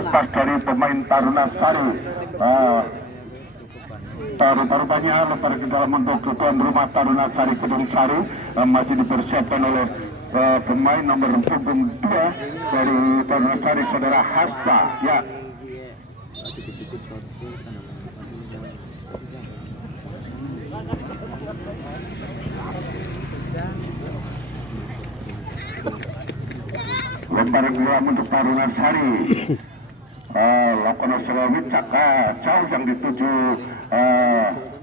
terlepas dari pemain Taruna Sari. Rupa-rupanya lepas ke dalam untuk tuan rumah Taruna Sari Kedung Sari masih dipersiapkan oleh pemain nomor punggung 2 dari Taruna Sari, saudara Hasta. Ya. Lempar geram untuk Taruna Sari. Lakukan Wicak jauh yang dituju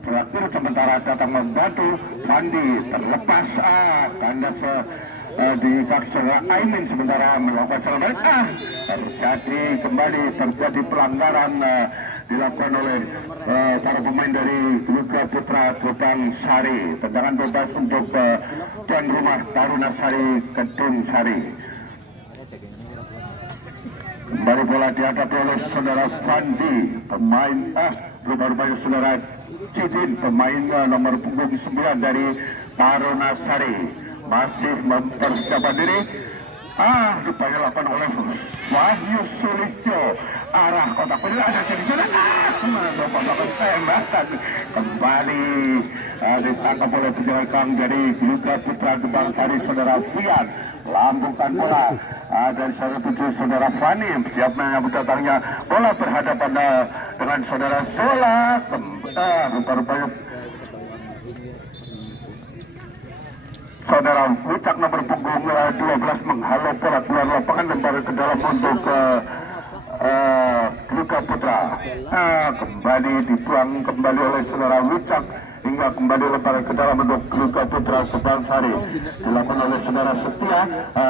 terakhir, sementara datang membantu Fandi terlepas kandas di saudara Aimin, sementara melakukan serangan balik terjadi pelanggaran dilakukan oleh para pemain dari Luka Putra Kedung Sari. Tendangan bebas untuk tuan rumah Taruna Sari Kedung Sari. Kembali bola dihadapi oleh saudara Fandi, pemain rupanya saudara Cidin, pemain nomor punggung 9 dari Taruna Sari, masih mempersiapkan diri. Rupanya lakukan oleh Wahyu Sulistyo, arah kotak penalti ada di sana. Melakukan tembakan kembali ditangkap oleh penjaga gawang dari Luka Putra Kedung Sari, saudara Fian. Lambungkan bola dari saudara tujuh, saudara Fani, siap menyambut datangnya bola berhadapan dengan saudara Zola. Rupa-rupanya saudara Wicak nomor punggung 12 menghalau bola keluar lapangan, lempar ke dalam untuk Luka Putra. Kembali dibuang kembali oleh saudara Wicak hingga kembali lempar ke dalam untuk Luka Putra Kedung Sari, dilakukan oleh saudara Setia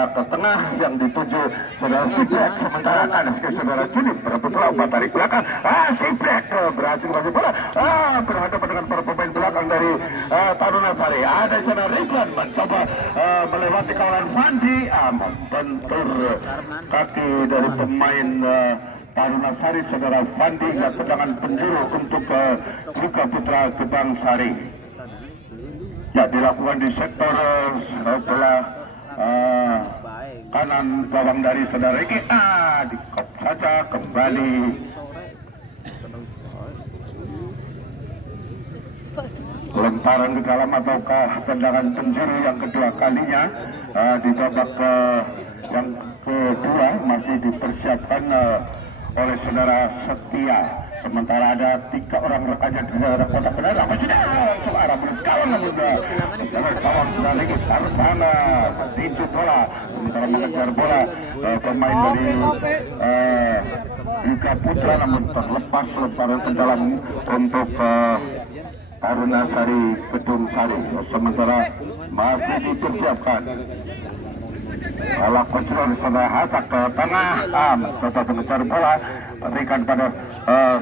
ke tengah yang dituju saudara Sibrek, sementara kanan ke saudara Junip berebut bola tarik belakang. Sibrek berhasil masuk bola berhadapan dengan para pemain belakang dari Taruna Sari. Ada saudara Ridwan mencoba melewati kawanan Fandi, membentur kaki dari pemain Taruna Sari, saudara Fandi, hingga tendangan penjuru untuk Luka Putra Kedung Sari. Ya, dilakukan di sektor sebelah kanan gawang dari saudara Riki. Dikop saja kembali. Lemparan ke dalam ataukah tendangan penjuru yang kedua kalinya dicoba ke yang kedua, masih dipersiapkan oleh saudara Setia, sementara ada 3 orang rekannya di daerah kotak penalti. Apa sudah langsung arah mulut kawan, namun kawan sudah lagi taruh sana tinju bola, sementara mengejar bola pemain dari Luka Putra, namun terlepas lemparan ke dalam untuk Taruna Sari Kedung Sari. Sementara masih dipersiapkan lakukan serangan saudara Hasak ke tengah, tetap mengejar bola, berikan pada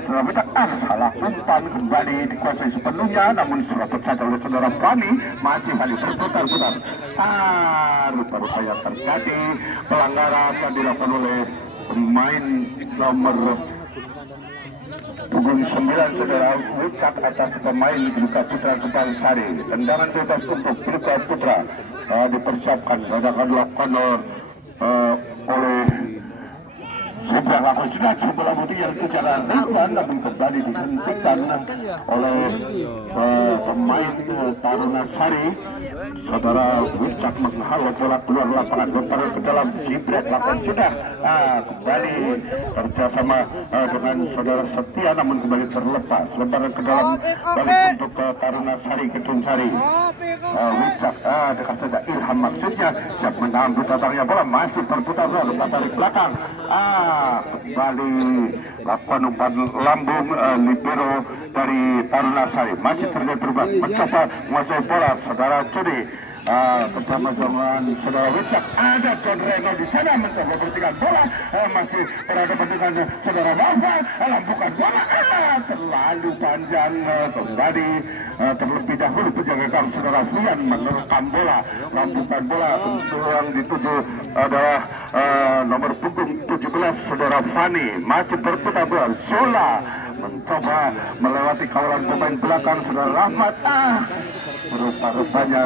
saudara Wicak. Salah umpan kembali dikuasai sepenuhnya, namun serobot saja oleh saudara Fani, masih kali berputar-putar. Rupa-rupanya terjadi pelanggaran yang dilakukan oleh pemain nomor punggung 9 saudara Wicak atas pemain Luka Putra Kedung Sari. Tendangan bebas untuk Luka Putra dipersiapkan, akan dilakukan oleh sudah lakukan sudah bola putih yang secara ringan, namun kembali dihentikan oleh pemain Taruna Sari. Saudara Wicak menghalau bola keluar lapangan, lempar ke dalam. Sibrek lakukan sudah kembali kerjasama dengan saudara Setia, namun kembali terlepas, lempar ke dalam balik untuk Taruna Sari Kedung Sari. Wicak dekat saja Ilham maksudnya, siap menyambut datangnya bola, masih berputar bola tarik belakang. Kembali lakukan umpan lambung libero dari Taruna Sari, masih terlihat berubah, mencoba menguasai bola saudara Cudi bersama dengan saudara Wicak. Ada John Reno di sana mencoba bertikan bola, masih berhadapan dengan saudara Wafa, lampukan bola terlalu panjang. Kembali terlebih dahulu penjaga gawang saudara Fian menerkam bola, lampukan bola untuk yang dituju adalah nomor punggung 17 saudara Fani, masih berputar bola. Zola mencoba melewati kawalan pemain belakang saudara Rahmat. Rupa-rupanya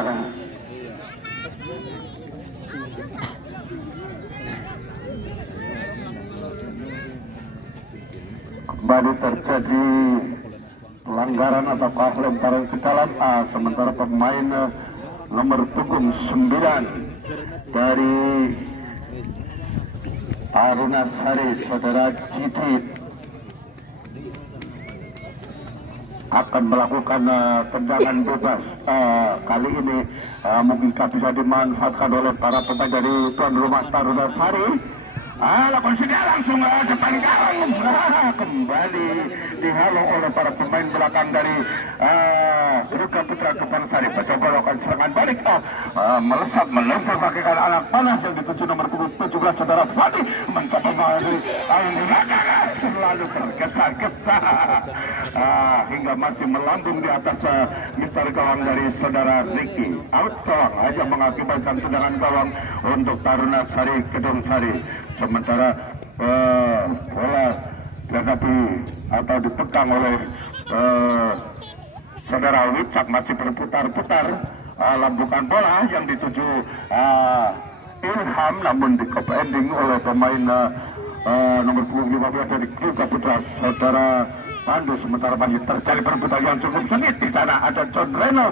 kembali terjadi pelanggaran atau lemparan ke dalam A, sementara pemain nomor punggung 9 dari Taruna Sari, saudara Citi, akan melakukan tendangan bebas. Kali ini mungkin bisa dimanfaatkan oleh para pemain dari tuan rumah Taruna Sari. Lakukan sudah langsung depan gawang, kembali dihalau oleh para pemain belakang dari Garuda Putra Tupang Sari. Mencoba lakukan serangan balik, melesat melempar bagaikan anak panah yang dituju nomor 17 saudara Fadi, mencoba mengalami ayam di belakang, lalu tergesa-gesa hingga masih melambung di atas mister gawang dari saudara Ricky. Out gawang hanya mengakibatkan tendangan gawang untuk Taruna Sari Kedung Sari. Sementara bola dihadapi atau dipegang oleh saudara Wicak, masih berputar-putar lambukan bola yang dituju Ilham, namun di ending oleh pemain nomor punggung 15 dari Garuda Putra saudara Pandu. Sementara masih terjadi perebutan yang cukup sengit. Di sana ada John Reno,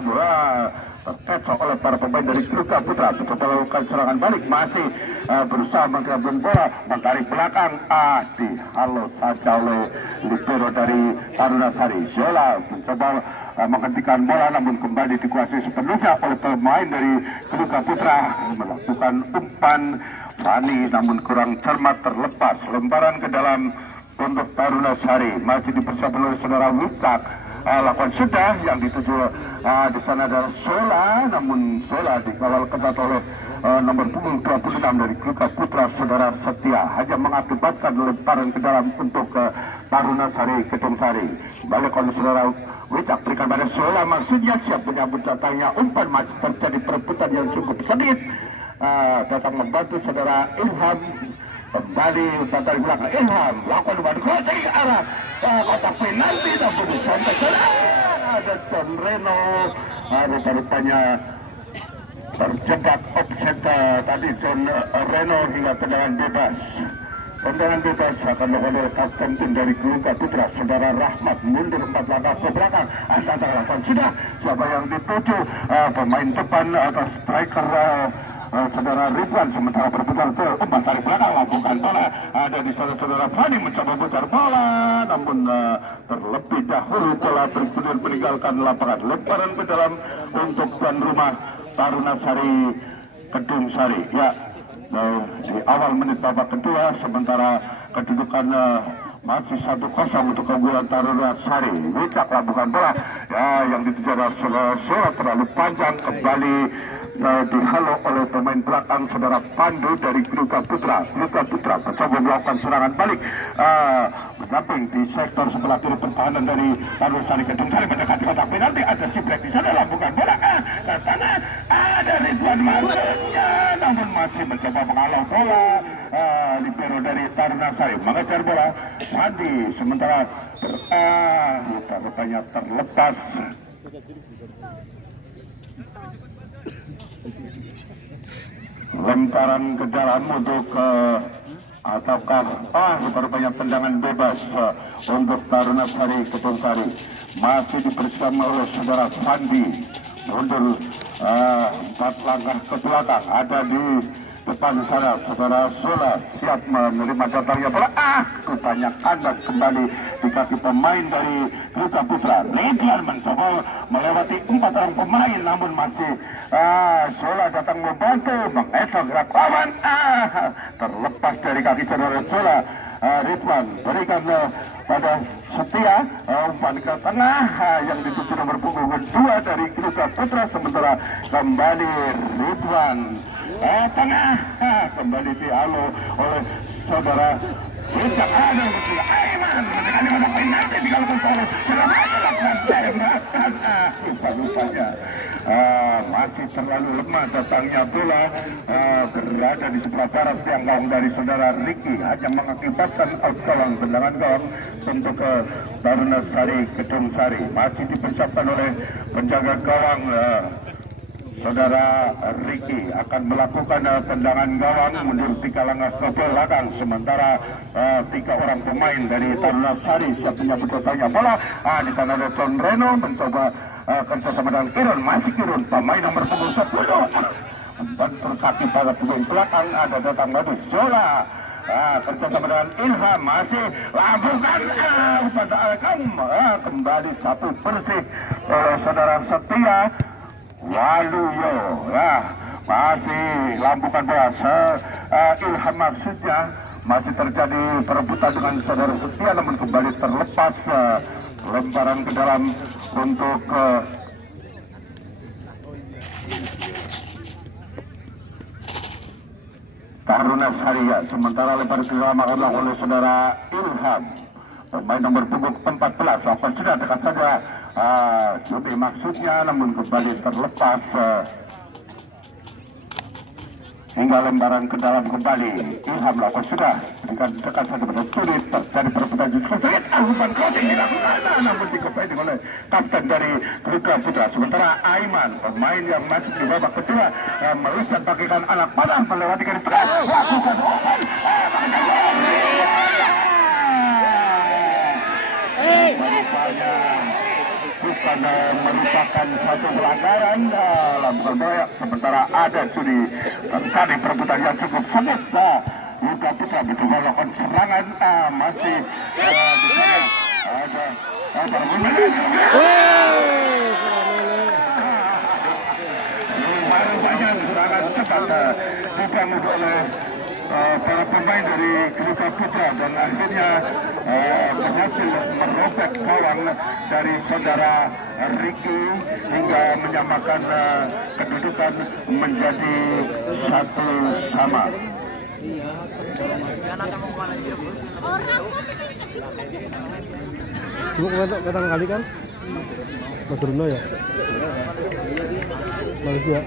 terkecok oleh para pemain dari Garuda Putra. Mencoba melakukan serangan balik, masih berusaha menggerakkan bola, menarik belakang, dihalau saja oleh libero dari Taruna Sari. Zola mencoba menghentikan bola, namun kembali dikuasai sepenuhnya oleh pemain dari Garuda Putra, melakukan umpan Fani, namun kurang cermat, terlepas lemparan ke dalam untuk Taruna Sari. Masih dipersiapkan oleh saudara Wicak. Lakukan sudah yang dituju di sana adalah Sola, namun Sola dikawal ketat oleh nomor punggung 26 dari Garuda Putra saudara Setia, hanya mengakibatkan lemparan ke dalam untuk Taruna Sari Kedung Sari. Balik oleh saudara Wicak, berikan pada Sola, maksudnya siap menyambut datangnya umpan. Masih terjadi perebutan yang cukup sengit, datang membantu saudara Ilham. Kembali umpan dari belakang, Ilham lakukan umpan crossing ke arah kotak penalti, namun sampai ada John Reno, rupa-rupanya terjebak offset tadi John Reno hingga tendangan bebas. Tendangan bebas akan dilakukan oleh kapten tim dari Garuda Putra saudara Rahmat, mundur 4 langkah ke belakang. Antara lakukan sudah siapa yang dituju, pemain depan atau striker saudara Ridwan. Sementara berputar ke umpan tarik belakang, lakukan bola ada di saudara Fani, mencoba putar bola, namun terlebih dahulu bola bergulir meninggalkan lapangan. Lemparan ke dalam untuk tuan rumah Taruna Sari Kedung Sari. Ya, di awal menit babak kedua, sementara kedudukan masih 1-0 untuk keunggulan Taruna Sari. Wicak lakukan bola, yang dituju adalah Sola terlalu panjang, kembali dihalau oleh pemain belakang saudara Pandu dari Garuda Putra. Garuda Putra mencoba melakukan serangan balik, bersamping di sektor sebelah kiri pertahanan dari Taruna Sari Kedung Sari, mendekati kotak penalti. Ada Sibrek di sana, lakukan bola ke sana, ada Ridwan masuknya, namun masih mencoba menghalau bola. Libero dari Taruna Sari mengejar bola Sandi, sementara rupanya terlepas. Lemparan ke dalam untuk ataukah rupanya tendangan bebas untuk Taruna Sari Kedung Sari. Masih dipersiapkan oleh saudara Sandi, mundur 4 langkah ke belakang. Ada di depan sana saudara Sola, siap menerima datangnya bola, rupanya kandas kembali di kaki pemain dari Garuda Putra. Ridwan mencoba melewati 4 orang pemain, namun masih Sola datang membantu, mengecoh gerak lawan, terlepas dari kaki saudara Sola. Ridwan berikan pada Setia, umpan ke tengah yang dituju nomor punggung 2 dari Garuda Putra. Sementara kembali Ridwan tengah, kembali dihalau oleh saudara Wicak. Ada Aiman mendekati kotak penalti, dilakukan oleh lupa-lupanya masih terlalu lemah datangnya bola, berada di sebelah barat tiang gawang dari saudara Ricky, hanya mengakibatkan out gawang, tendangan gawang untuk ke Taruna Sari Kedung Sari. Masih dipersiapkan oleh penjaga gawang Saudara Ricky akan melakukan tendangan gawang mundur 3 langkah ke belakang, sementara 3 orang pemain dari Taruna Sari siap menyambut datangnya bola. Di sana ada John Reno mencoba kerjasama dengan Kirun, masih Kirun pemain nomor punggung 10 bentur kaki pada pemain belakang, ada datang dari Zola. Kerjasama dengan Ilham, masih lambungkan pada Alkam, kembali satu bersih oleh saudara Setia Waluyo. Masih lambungkan bola Ilham, maksudnya masih terjadi perebutan dengan saudara Setia, namun kembali terlepas lemparan ke dalam untuk Taruna Saria. Sementara lempar ke dalam akan dilakukan oleh saudara Ilham, pemain nomor punggung 14. Lakukan sudah dekat saja Jumi maksudnya, namun kembali terlepas hingga lemparan ke dalam kembali. Ilham lakukan sudah dekat saja pada sulit, terjadi perebutan justru sakit. Umpan crossing dilakukan, namun dikepeding oleh kapten dari Garuda Putra. Sementara Aiman, pemain yang masih di babak kedua, melesat bagaikan anak panah melewati garis tengah. Bukan merupakan satu pelanggaran dalam berbahaya, sementara ada juri terjadi perebutan yang cukup sengit. Garuda Putra mencoba melakukan serangan, masih di sana ada banyak serangan cepat dibangun oleh para pemain dari Garuda Putra, dan akhirnya berhasil merobek gawang dari saudara Ricky hingga menyamakan kedudukan menjadi 1-1. Cuma kata kali kan Madurno ya Malaysia.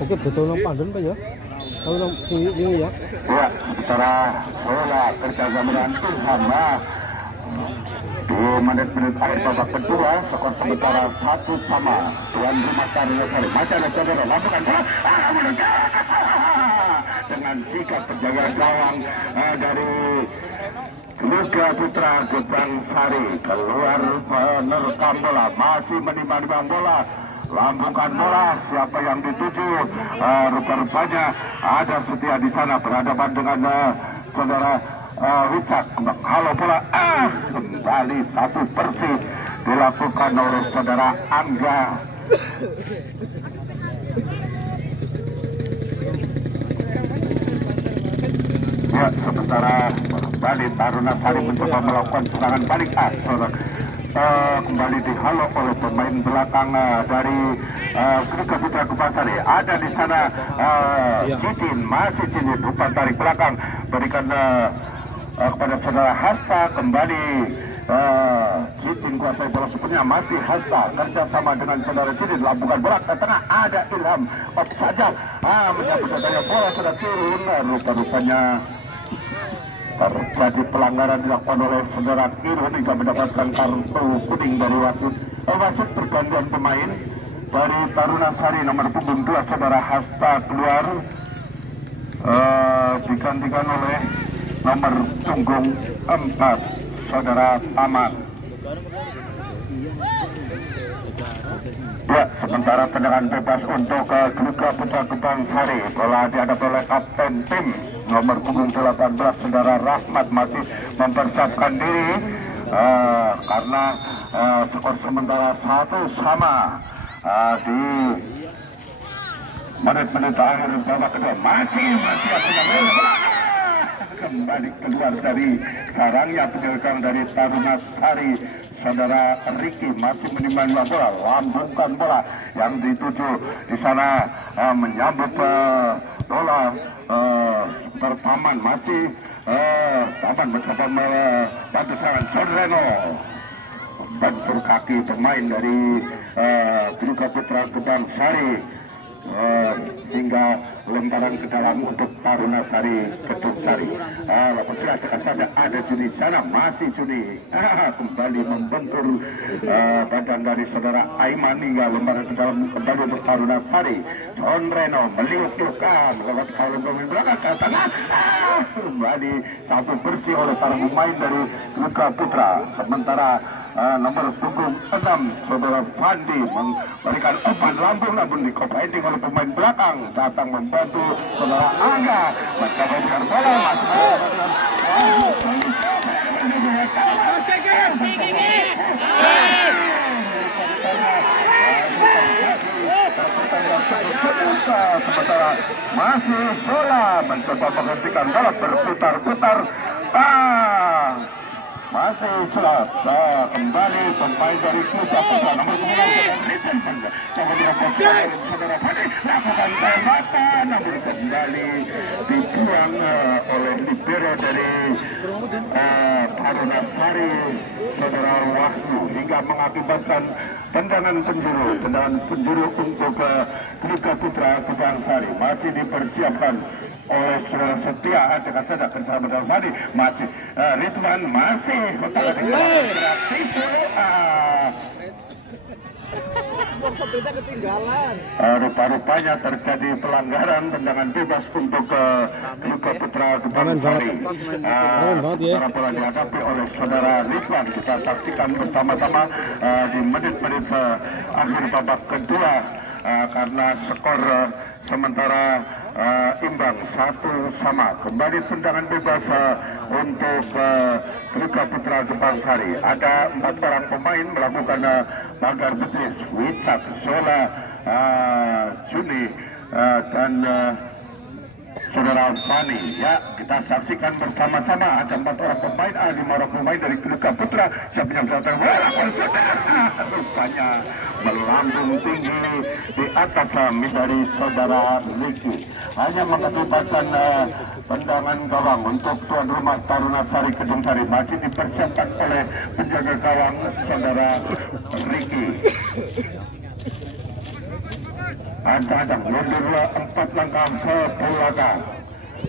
Oke, betul nang Pandan Pak ya. Kalau nang ini ya. Ya, sementara bola kerjasama dengan Ilham di menit-menit akhir babak kedua, skor sementara 1-1. Tuan rumah Taruna Sari masih ada coba lakukan bola dengan sikap penjaga gawang dari Garuda Putra Gebang Sari, keluar menerkam bola, masih menimbang bola, lambungkan bola, siapa yang dituju? Rupa-rupanya ada Setia di sana berhadapan dengan saudara Wicak. Halo bola, kembali satu bersih dilakukan oleh saudara Angga. Ya, sementara kembali Taruna Sari mencoba melakukan serangan balik. Kembali dihalau oleh pemain belakang dari Garuda Putra Gebang Sari. Ada di sana Cidin, masih Cidin, umpan tarik belakang berikan kepada saudara Hasta. Kembali Cidin kuasai bola sepenuhnya, masih Hasta kerjasama dengan saudara Cidin, lambungkan bola ke tengah, ada Ilham off saja, menyambut datangnya bola sudah turun. Rupa-rupanya terjadi pelanggaran dilakukan oleh saudara Kirun hingga mendapatkan kartu kuning dari wasit. Wasit pergantian pemain dari Taruna Sari nomor punggung 2 saudara Hasta keluar, digantikan oleh nomor punggung 4 saudara Taman. Ya, sementara tendangan bebas untuk Garuda Putra Gebang Sari. Bola dihadapi oleh kapten tim nomor punggung 18 saudara Rahmat, masih mempersiapkan diri karena skor sementara 1-1 di menit-menit akhir babak kedua. Masih punya bola, kembali keluar dari sarangnya penjaga dari Taruna Sari saudara Ricky, masih menimbang bola, lambungkan bola yang dituju di sana, menyambut bola Taman, masih Taman mencoba membantu serangan John Reno, bentur kaki pemain dari Garuda Putra Gebang Sari. hingga lemparan ke dalam untuk Taruna Sari Kedung Sari. Lalu silakan saja ada Juni sana, masih Juni kembali membentur badan dari saudara Aiman hingga lemparan ke dalam kembali untuk Taruna Sari. John Reno meliuk-liukkan lewat kawalan pemain belakang ke tengah, kembali satu bersih oleh para pemain dari Luka Putra. Sementara nomor punggung 6 saudara Fandi memberikan umpan lambung namun dikompending oleh pemain belakang, datang membantu saudara Angga mencoba dengan bola sementara masih Sola mencoba menghentikan bola berputar-putar. Masih sudah kembali pemain dari Klusa Putra nomor 9 lakukan tembakan namun kembali dibuang oleh libero dari Taruna Sari saudara Wahyu hingga mengakibatkan tendangan penjuru untuk Klusa Putra Kedung Sari. Masih dipersiapkan oleh saudara Setia, dekat saja kesabaran tadi masih Ridwan masih rupa-rupanya terjadi pelanggaran tendangan bebas untuk Kluka Putra Kedung Sari. Para bola dihadapi oleh saudara Ridwan. Kita saksikan bersama-sama di menit-menit akhir babak kedua karena skor sementara imbang 1-1. Kembali tendangan bebas untuk Kluka Putra Kedung Sari. Ada 4 orang pemain melakukan pagar betis, Wicak, Sola, Juni dan saudara Fani. Ya, kita saksikan bersama-sama ada 4 orang pemain, 5 orang pemain dari Kluka Putra. Siapa yang datang? Rupanya melambung tinggi di atas dari saudara Ricky. Hanya mengakibatkan tendangan gawang untuk tuan rumah Taruna Sari Kedung Sari. Masih dipersiapkan oleh penjaga gawang saudara Ricky. Ancang-ancang mundur 4 langkah ke belakang.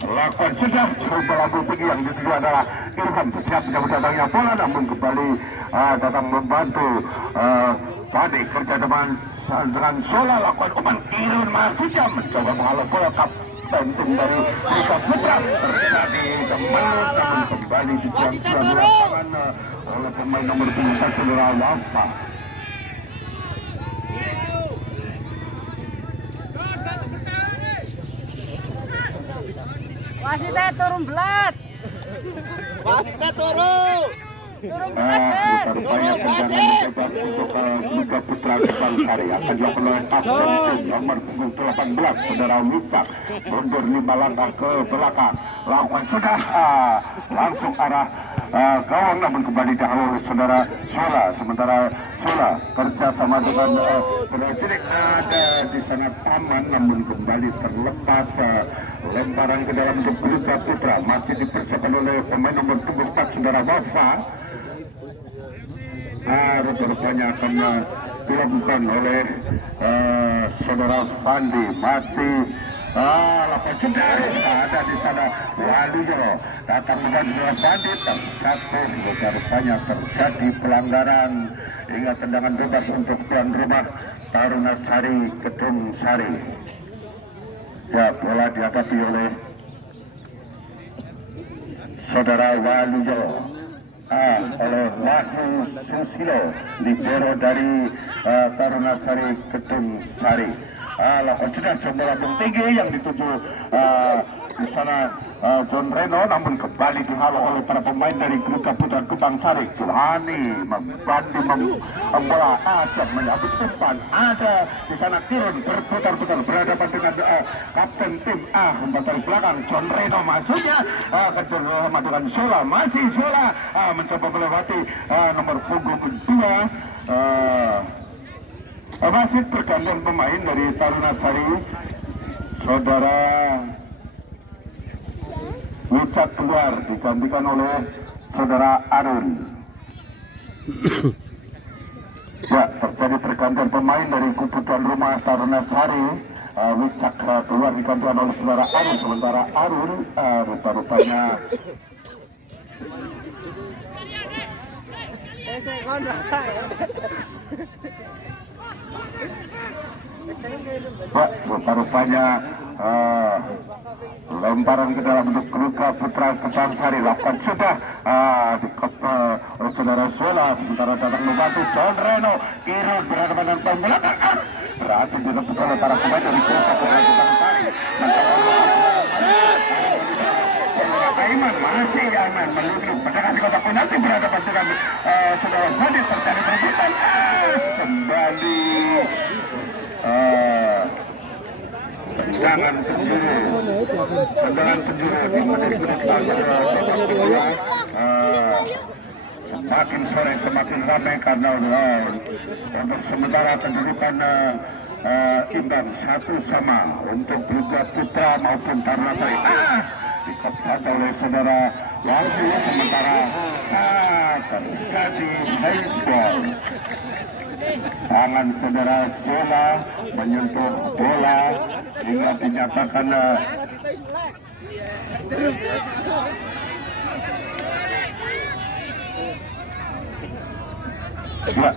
Lakukan sudah coba lambung tinggi yang dituju adalah Irfan. Siap menyambut datangnya bola namun kembali datang membantu tadi kerja dengan Sola. Lakukan umpan Irfan masih mencoba menghalau bola kapten dari Kluka Putra. Terjadi kemenut namun kembali dibuang ke lapangan oleh pemain nomor 21 saudara Wafa. Wasitnya turun belat. Wasitnya turun. Turun belat, Cet. Turun wasit. Untuk Kluka Putra Kedung Sari akan dilakukan oleh kapten nomor 18 saudara Wicak. Mundur 5 langkah ke belakang. Lakukan sudah langsung arah gawang namun kembali dihalo oleh saudara Sola. Sementara Sola kerja sama dengan saudara Cilik ada di sana taman namun kembali terlepas lemparan ke dalam Kluka Putra. Masih dipersiapkan oleh pemain nomor 4 saudara Wafa. Rupanya akan dilakukan oleh saudara Fandi. Masih lapan sudah ada di sana Waluyo datang dengan saudara Fandi terjatuh. Rupanya terjadi pelanggaran hingga tendangan bebas untuk tuan rumah Taruna Sari Kedung Sari. Ya, bola dihadapi oleh saudara Waluyo oleh Wahyu Susilo, libero dari Taruna Sari Kedung Sari. Lakukan sudah coba lambung tinggi yang dituju di sana John Reno namun kembali dihalau oleh para pemain dari Kluka Putra Kedung Sari. Juhani membantu bola asap menyambut umpan. Ada di sana Kirun berputar-putar berhadapan dengan kapten tim umpan dari belakang John Reno masuknya kejar dengan Sola. Masih Sola mencoba melewati nomor punggung 2. Wasit pergantian pemain dari Taruna Sari saudara Wicak keluar digantikan oleh saudara Arun. Ya, terjadi pergantian pemain dari kubu tuan rumah Taruna Sari Wicak keluar digantikan oleh saudara Arun, sementara Arun rupa-rupanya rupa-rupanya lemparan ke dalam bentuk Luka Putra Kebangsari lakukan sudah oleh saudara Sola, sementara datang membantu John Reno kiri berhadapan dengan belakang berhasil direbut oleh para pemain dari Luka Putra Kebangsari. Aiman masih aman menuju pendengar di kotak penalti berhadapan dengan saudara Badit terjadi perebutan kembali tendangan penjuru di menit-menit semakin sore semakin ramai karena untuk sementara kedudukan imbang 1-1 untuk Luka Putra maupun Taruna Sari dikepat oleh saudara Warsi, sementara terjadi baseball. Tangan saudara Sola menyentuh bola hingga dinyatakan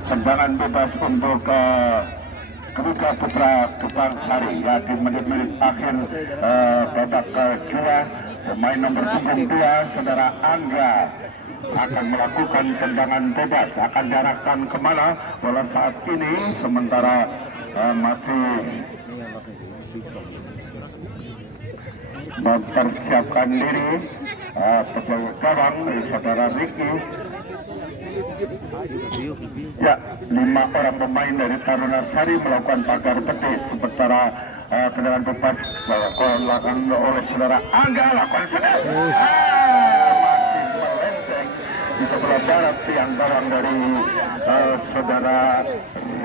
tendangan bebas untuk Luka Putra Kebangsari ya di menit-menit akhir babak kedua. Pemain nomor punggung 2 saudara Angga akan melakukan tendangan bebas, akan diarahkan kemana bola saat ini, sementara masih mempersiapkan diri penjaga gawang saudara Ricky. Ya, 5 orang pemain dari Taruna Sari melakukan pagar betis, sementara tendangan bebas dilakukan oleh saudara Angga, lakukan sudah masih melenceng di sebelah barat tiang gawang dari saudara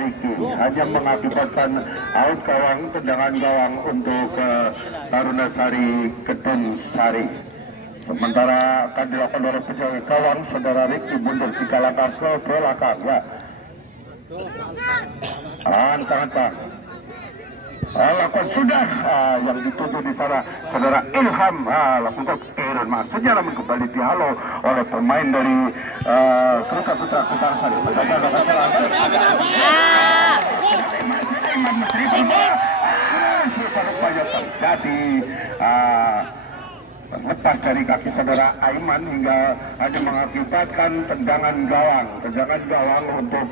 Ricky, hanya mengakibatkan out gawang, tendangan gawang untuk Taruna Sari Kedung Sari. Sementara akan dilakukan oleh penjaga gawang saudara Ricky mundur 3 langkah ke belakang ya. Antang-antang lakukan sudah yang dituju di sana saudara Ilham lakukan Aaron, maksudnya namun kembali dihalau oleh pemain dari Luka Putra Kebangsari. Terjadi lepas dari kaki saudara Aiman hingga hanya mengakibatkan tendangan gawang untuk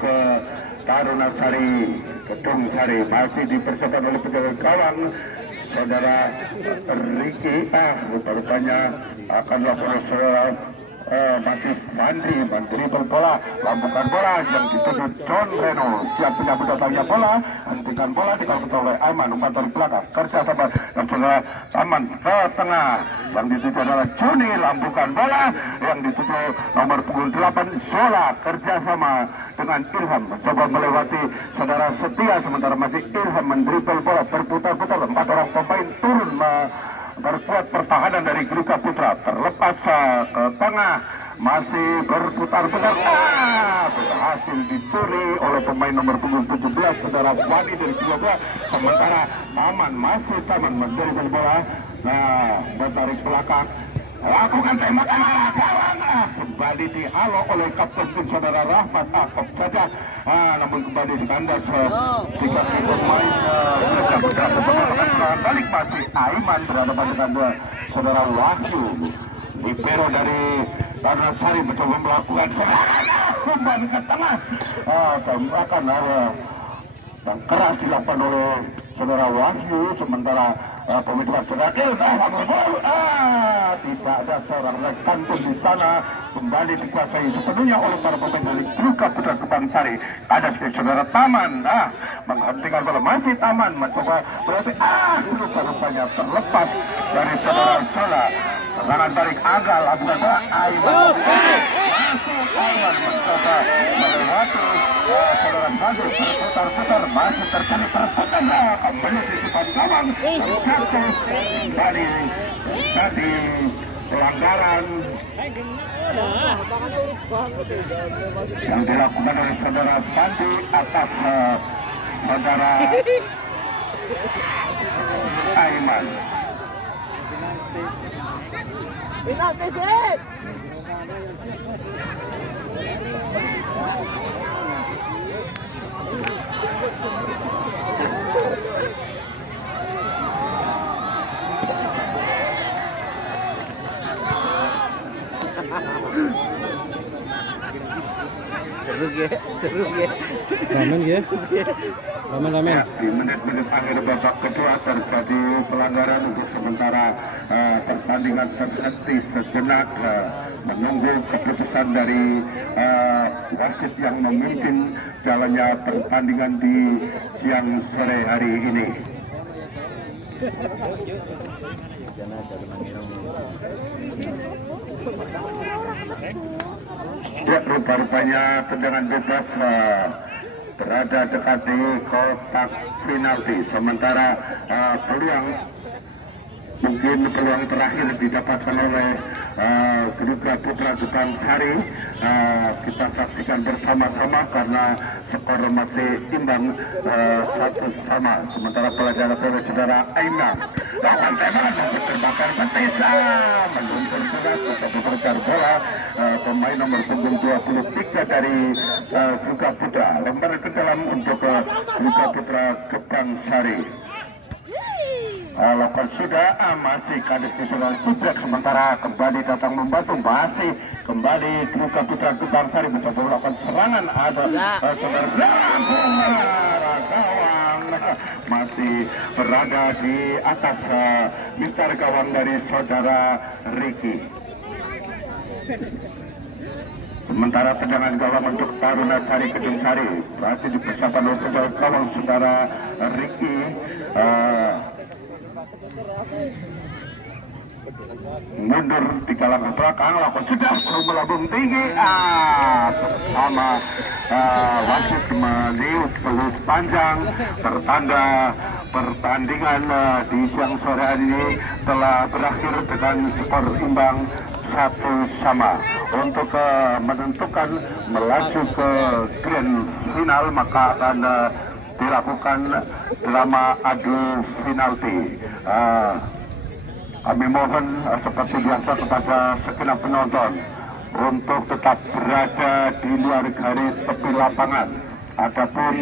Taruna Sari Kedung Sari. Masih dipersiapkan oleh penjaga gawang saudara Ricky. Rupa-rupanya akan dilakukan saudara masih Mandiri berbola, lampukan bola yang dituju John Reno, siap menyambut datangnya bola, hentikan bola dikawal oleh Aiman, umpan dari belakang kerja sama dan saudara Taman ke tengah, yang dituju adalah Juni, lampukan bola yang dituju nomor punggung 8 Sola, kerja sama dengan Ilham mencoba melewati saudara Setia, sementara masih Ilham mendribble bola berputar-putar, 4 orang pemain turun berkuat pertahanan dari Luka Putra, terlepas ke tengah masih berputar-putar berhasil dicuri oleh pemain nomor punggung 17 saudara Wadi dari Cilogok, sementara Taman mendribble bola bertarik belakang lakukan tembakan gawang kembali dihalau oleh kapten tim saudara Rahmat Akop saja, namun kembali dikandas 3 pemain balik masih Aiman berhadapan dengan saudara Wahyu. Libero dari Taruna Sari mencoba melakukan kembali ke tengah tembakan yang keras dilakukan oleh saudara Wahyu, sementara pemikiran saudara tidak ada seorang rekan pun di sana, kembali dikuasai sepenuhnya oleh para pemain dari Luka Putra Kebangsari. Ada saudara Taman menghentikan bola, masih Taman mencoba berarti rupanya terlepas dari saudara Sola. Serangan balik agak lakukan bola Aiman mencoba melewati saudara Bagus, berputar-putar masih terjadi perebutan kembali di depan gawang jatuh dari tadi pelanggaran yang dilakukan oleh saudara Bandi atas saudara Aiman. Penalti sih. Seru ya. Ramen ya. Ramen. Ya, di menit-menit akhir babak kedua terjadi pelanggaran untuk sementara pertandingan terhenti sejenak menunggu keputusan dari wasit yang memimpin jalannya pertandingan di siang sore hari ini. Ya, rupa-rupanya tendangan bebas berada dekat di kotak penalti. Sementara peluang terakhir didapatkan oleh Garuda Putra Gebang Sari. Kita saksikan bersama-sama karena skor masih imbang 1-1. Sementara pelajaran oleh saudara Aiman. Lawan tembak sampai terbakar Batesa meluntur surat untuk berputar bola. Pemain nomor punggung 23 dari Garuda Putra lempar ke dalam untuk Garuda Putra Gebang Sari. Lakukan sudah masih Kadis Nasional Subrek, sementara kembali datang membantu masih kembali Garuda Putra Gebang Sari mencoba melakukan serangan. Ada saudara gawang masih berada di atas mister gawang dari saudara Ricky. Sementara tendangan gawang untuk Taruna Sari Kedung Sari masih dipersiapkan oleh saudara gawang saudara Ricky. Mundur di kalangan belakang, lakukan sudah melambung tinggi bersama wasit meniup peluit panjang, pertanda pertandingan di siang sore hari ini telah berakhir dengan skor imbang 1-1. Untuk menentukan melaju ke grand final maka akan dilakukan drama adu penalti. Kami mohon seperti biasa kepada segenap penonton untuk tetap berada di luar garis tepi lapangan. Adapun